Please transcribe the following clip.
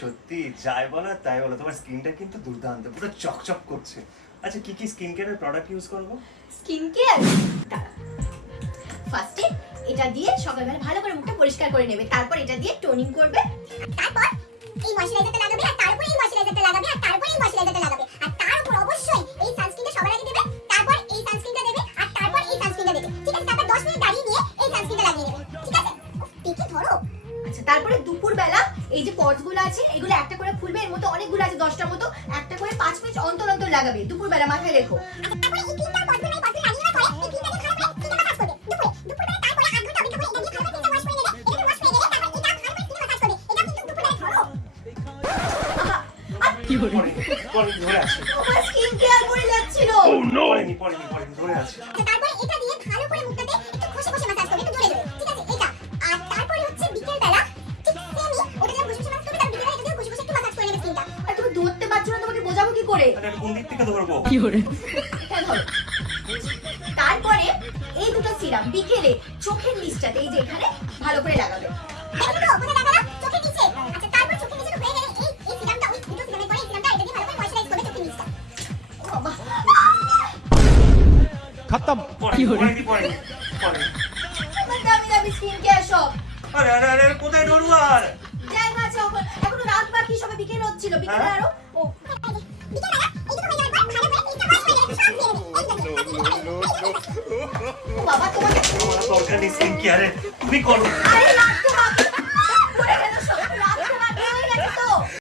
সত্যি যাই বলো তাই বলো, তোমার স্কিনটা কিন্তু দুর্দান্ত, পুরো চকচক করছে। আচ্ছা কি কি স্কিন কেয়ারের প্রোডাক্ট ইউজ করবো? স্কিন কেয়ার ফার্স্টে এটা দিয়ে সকালবেলা ভালো করে মুখটা পরিষ্কার করে নেবে, তারপর এটা দিয়ে টোনিং করবে, তারপর এই ময়শ্চারাইজারটা লাগাবে, আর তার উপর এই ময়শ্চারাইজারটা লাগাবে, আর তার উপর এই ময়শ্চারাইজারটা লাগাবে, আর তার উপর অবশ্যই এই সানস্ক্রিনটা সবার আগে দেবে, তারপর এই সানস্ক্রিনটা দেবে, আর তারপর এই সানস্ক্রিনটা দেবে। ঠিক আছে? তারপর 10 মিনিট দাঁড়িয়ে নিয়ে এই সানস্ক্রিনটা লাগিয়ে নেবে। ঠিক আছে? দেখি ধরো। আচ্ছা তারপরে দুপুরবেলা এই যে পটস গুলো আছে এগুলো একটা করে খুলবে, এর মধ্যে অনেকগুলো আছে 10টার মতো, একটা করে 5 মিনিট অন্তর অন্তর লাগাবে দুপুরবেলা, মাথায় রেখো। আচ্ছা তারপরে এই তিনটা পটগুলো লাগিয়ে নেওয়ার পরে এই তিনটাকে ভালো করে তিনটা মাসাজ করবে। দুপুরবেলা তারপরে 8 ঘন্টা অপেক্ষা করে এটা দিয়ে ভালো করে ওয়াশ করে নেবে। এটা ওয়াশ করে নেবে, তারপর এটা ভালো করে তিনটা মাসাজ করবে। এটা কিন্তু দুপুরবেলা ধরো। কি করে ধরে আছে? তোমার স্কিন কেয়ার করে যাচ্ছিল। পড়েনি ধরে আছে। আচ্ছা তারপরে এটা দিয়ে ভালো করে মুখটাতে একটু ঘষে ঘষে মাসাজ করবে, একটু জোরে জোরে। ঠিক আছে? এটা। আর তারপরে হচ্ছে বিকেলবেলা ঠিক সেমই ওটা দিয়ে ঘষে ঘষে মাসাজ করবে, তারপর বিকেলবেলা এটা দিয়ে ঘষে ঘষে একটু মাসাজ করে নেবে স্কিনটা। আর তুমি ধরতে পারছো না, তোমাকে বোঝাবো কি করে? আরে কোন দিক থেকে ধরবো? এটা ধরো। তারপরে এই দুটো সিরাম বিকেলে চোখের নিচটাতে এই যে এখানে ভালো করে লাগাবে। দেখো তো কোথায় লাগালাম? চোখের নিচে। আচ্ছা তারপর চোখের নিচে হয়ে গেলে এই সিরামটা ওই দুটো সিরামের পরে এই সিরামটা এটা দিয়ে ভালো করে ময়শ্চারাইজ করবে চোখের নিচটা। ও বাবা, खत्म। পড়েনি। আমার দামি দামি স্কিন কেয়ার সব আরে কোথায় ধরবো আর? জায়গা আছে এখনো রাত বাকি, সবে বিকেল হচ্ছিল, বিকেলে হ্যাঁ? আরো ও বিকেলবেলা এই দুটো হয়ে যাওয়ার পর ভালো করে তিনটা ওয়াশ করে নেবে, সব দিয়ে নেবে। ও বাবা তোমাকে আমার দরকার নেই স্কিন কেয়ারে, তুমি করো। আরে লাগতো